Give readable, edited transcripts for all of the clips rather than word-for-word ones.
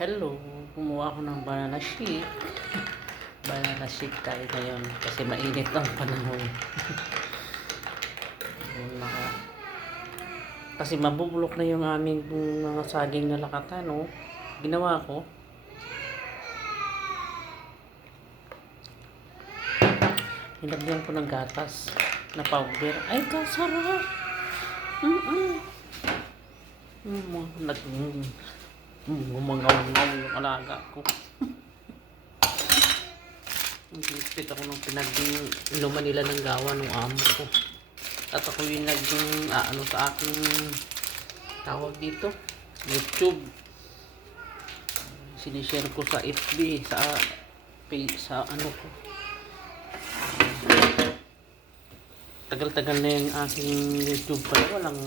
Hello, kumuha ako ng banana shake. Banana shake tayo ngayon kasi mainit ang panahon. Kasi mabubulok na yung aming mga saging na lakatan, no? Ginawa ko. Nilagyan ko ng gatas na powder. Ay, kasarap! Gumangaw-ngaw yung alaga ko. Nagpit ako ng pinag-inuman nila ng gawa ng amo ko. At ako yung ano sa aking tawag dito, YouTube. Sinishare ko sa FB, sa ano ko. Tagal-tagal na yung aking YouTube pala. Walang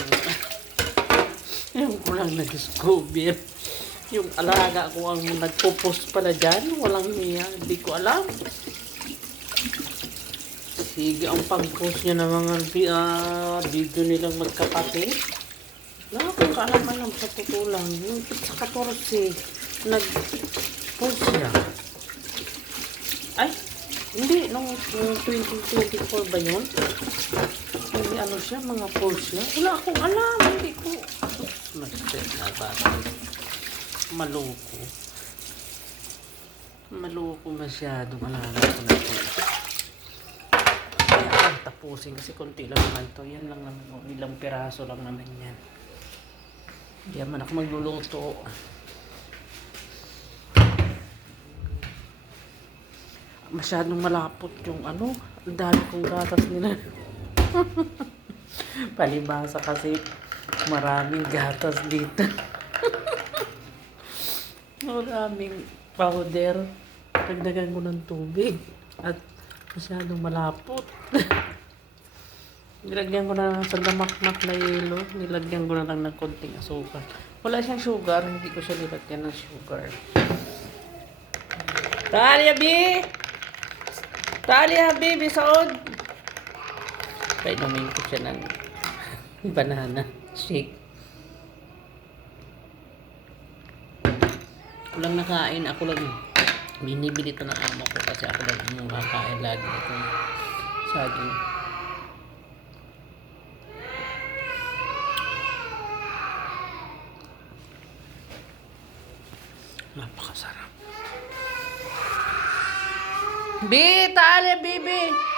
yung ko lang nag-discover. Yung alaga ko ang nagpo-post pala dyan. Walang niya. Hindi ko alam. Sige ang pag-post niya ng mga video nilang magkapatid. Wala akong kaalam-alam sa totoo lang. Yung sa 14, nag-post siya. Ay, hindi. Nung 2024 ba yun? Hindi ano siya, mga post niya. Wala akong alam. Hindi ko. Mas-stress na bata. Maloko. Maloko masyado. Alaga ko na ito. Tapusin kasi konti lang naman to. Yan lang naman. Ilang piraso lang naman yan. Hindi naman ako magluluto. Masyadong malapot yung ano. Ang dami kong gatas nila. Palibasa kasi maraming gatas dito. Maraming powder. Dagdagan ko ng tubig. At masyadong malapot. Nilagyan ko na sa damakmak na yelo. Nilagyan ko na lang ng konting asukal. Wala siyang sugar. Hindi ko siya nilagyan ng sugar. Talia, Bi! Talia, Bibi, saod! Painumin ko siya ng banana shake. Ako lang nakain. Ako lang binibili ito ng amo ko kasi ako lang nakakain lagi itong saging. Napakasarap. Bi, Talia, Bibi!